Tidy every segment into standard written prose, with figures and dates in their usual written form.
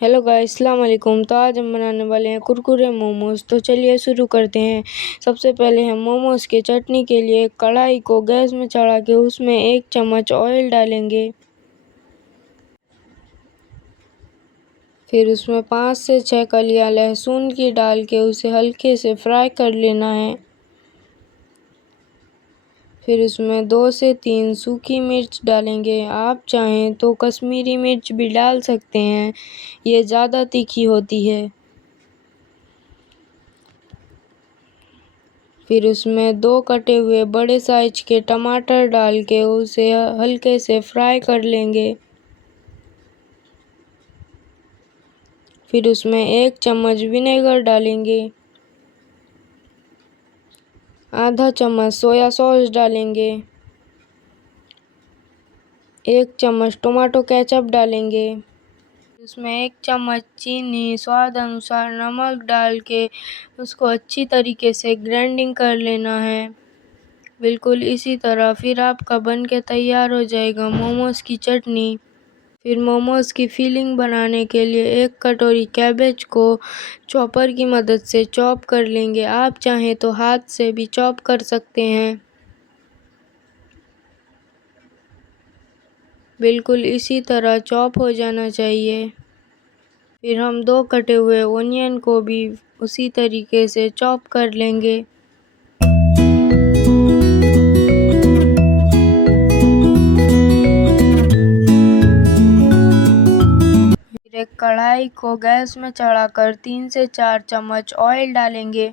Hello guys, अस्सलाम वालेकुम। तो आज हम बनाने वाले हैं कुरकुरे मोमोज़। तो चलिए शुरू करते हैं। सबसे पहले हम मोमोज़ की चटनी के लिए एक कढ़ाई को गैस में चढ़ा के उसमें 1 चम्मच ऑयल डालेंगे। फिर उसमें 5 से 6 कलियां लहसुन की डाल के उसे हल्के से फ्राई कर लेना है। फिर उसमें 2 से 3 सूखी मिर्च डालेंगे। आप चाहें तो कश्मीरी मिर्च भी डाल सकते हैं, ये ज़्यादा तीखी होती है। फिर उसमें 2 कटे हुए बड़े साइज के टमाटर डाल के उसे हल्के से फ्राई कर लेंगे। फिर उसमें 1 चम्मच विनेगर डालेंगे। आधा चम्मच सोया सॉस डालेंगे। 1 चम्मच टोमेटो केचप डालेंगे। उसमें 1 चम्मच चीनी, स्वाद अनुसार नमक डाल के उसको अच्छी तरीके से ग्राइंडिंग कर लेना है। बिल्कुल इसी तरह फिर आपका बन के तैयार हो जाएगा मोमोज़ की चटनी। फिर मोमोज़ की फिलिंग बनाने के लिए 1 कटोरी कैबेज को चॉपर की मदद से चॉप कर लेंगे। आप चाहें तो हाथ से भी चॉप कर सकते हैं। बिल्कुल इसी तरह चॉप हो जाना चाहिए। फिर हम 2 कटे हुए ओनियन को भी उसी तरीके से चॉप कर लेंगे। फिर एक कढ़ाई को गैस में चढ़ाकर 3 से 4 चम्मच ऑयल डालेंगे।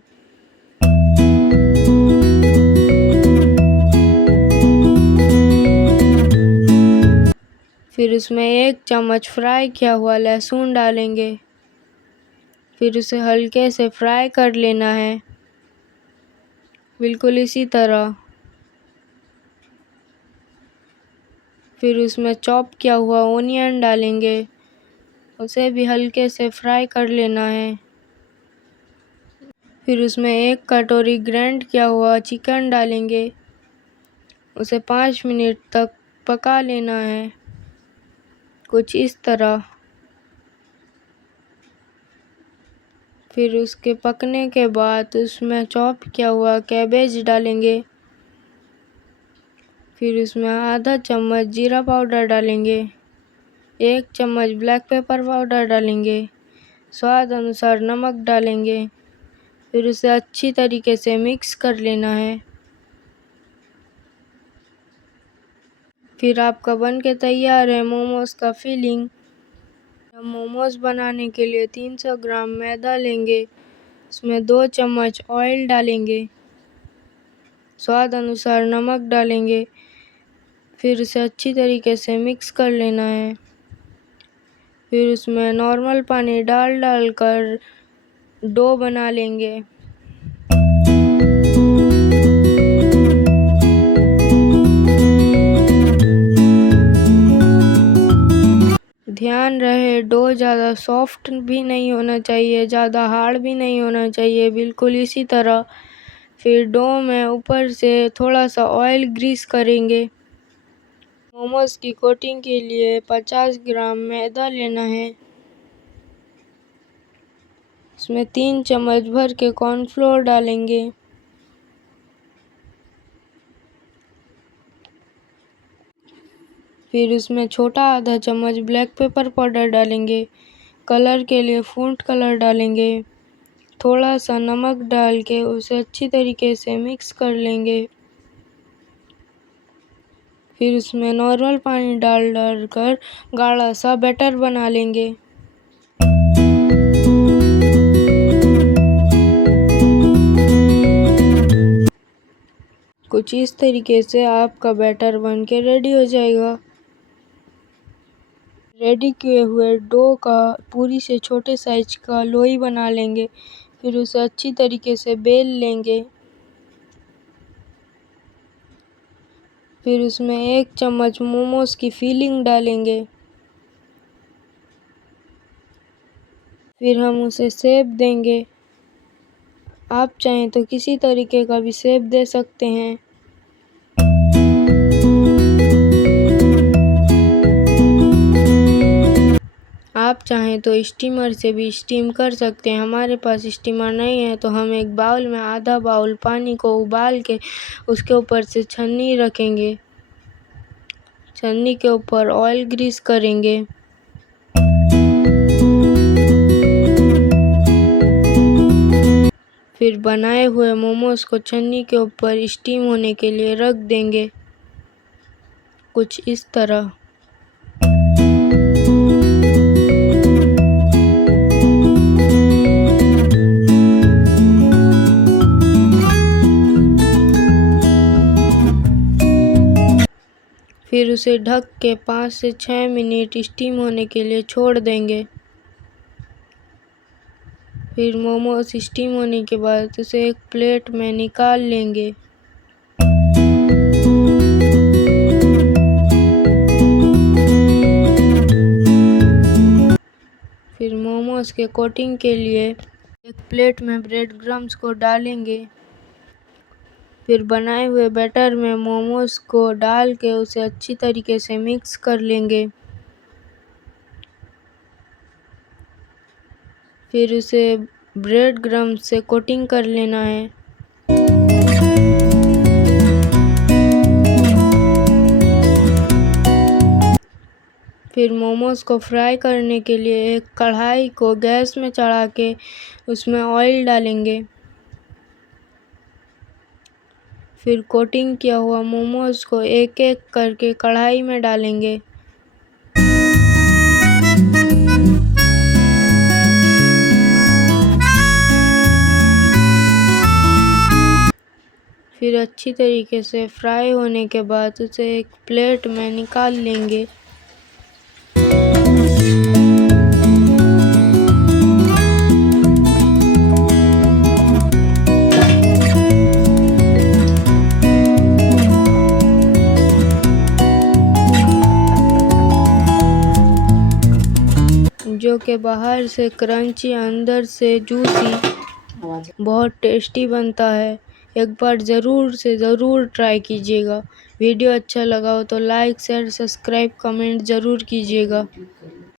फिर उसमें 1 चम्मच फ्राई किया हुआ लहसुन डालेंगे। फिर उसे हल्के से फ्राई कर लेना है। बिल्कुल इसी तरह। फिर उसमें चॉप किया हुआ ओनियन डालेंगे। उसे भी हल्के से फ्राई कर लेना है। फिर उसमें 1 कटोरी ग्राइंड किया हुआ चिकन डालेंगे। उसे 5 मिनट तक पका लेना है, कुछ इस तरह। फिर उसके पकने के बाद उसमें चॉप किया हुआ कैबेज डालेंगे। फिर उसमें आधा चम्मच जीरा पाउडर डालेंगे। 1 चम्मच ब्लैक पेपर पाउडर डालेंगे। स्वाद अनुसार नमक डालेंगे। फिर उसे अच्छी तरीके से मिक्स कर लेना है। फिर आपका बन के तैयार है मोमोज़ का फिलिंग। हम मोमोज़ बनाने के लिए 300 ग्राम मैदा लेंगे। उसमें 2 चम्मच ऑयल डालेंगे। स्वाद अनुसार नमक डालेंगे। फिर उसे अच्छी तरीके से मिक्स कर लेना है। फिर उसमें नॉर्मल पानी डाल कर डो बना लेंगे। ध्यान रहे डो ज़्यादा सॉफ्ट भी नहीं होना चाहिए, ज़्यादा हार्ड भी नहीं होना चाहिए। बिल्कुल इसी तरह फिर डो में ऊपर से थोड़ा सा ऑयल ग्रीस करेंगे। मोमोज़ की कोटिंग के लिए 50 ग्राम मैदा लेना है। उसमें 3 चम्मच भर के कॉर्नफ्लोर डालेंगे। फिर उसमें छोटा आधा चम्मच ब्लैक पेपर पाउडर डालेंगे। कलर के लिए फूड कलर डालेंगे। थोड़ा सा नमक डाल के उसे अच्छी तरीके से मिक्स कर लेंगे। फिर उसमें नॉर्मल पानी डाल कर गाढ़ा सा बैटर बना लेंगे। कुछ इस तरीके से आपका बैटर बन के रेडी हो जाएगा। रेडी किए हुए डो का पूरी से छोटे साइज का लोई बना लेंगे। फिर उसे अच्छी तरीके से बेल लेंगे। फिर उसमें 1 चम्मच मोमोज़ की फिलिंग डालेंगे। फिर हम उसे शेप देंगे। आप चाहें तो किसी तरीके का भी शेप दे सकते हैं। आप आप चाहें तो स्टीमर से भी स्टीम कर सकते हैं। हमारे पास स्टीमर नहीं है तो हम एक बाउल में आधा बाउल पानी को उबाल के उसके ऊपर से छन्नी रखेंगे। छन्नी के ऊपर ऑयल ग्रीस करेंगे। फिर बनाए हुए मोमोज को छन्नी के ऊपर स्टीम होने के लिए रख देंगे, कुछ इस तरह। फिर उसे ढक के 5 से 6 मिनट स्टीम होने के लिए छोड़ देंगे। फिर मोमोज स्टीम होने के बाद उसे एक प्लेट में निकाल लेंगे। फिर मोमोज के कोटिंग के लिए एक प्लेट में ब्रेड क्रम्स को डालेंगे। फिर बनाए हुए बैटर में मोमोज को डाल के उसे अच्छी तरीके से मिक्स कर लेंगे। फिर उसे ब्रेड क्रम्स से कोटिंग कर लेना है। फिर मोमोज को फ्राई करने के लिए एक कढ़ाई को गैस में चढ़ा के उसमें ऑयल डालेंगे। फिर कोटिंग किया हुआ मोमोज को एक एक करके कढ़ाई में डालेंगे। फिर अच्छी तरीके से फ्राई होने के बाद उसे एक प्लेट में निकाल लेंगे। जो कि बाहर से क्रंची अंदर से जूसी बहुत टेस्टी बनता है। एक बार ज़रूर ट्राई कीजिएगा। वीडियो अच्छा लगा हो तो लाइक शेयर सब्सक्राइब कमेंट ज़रूर कीजिएगा।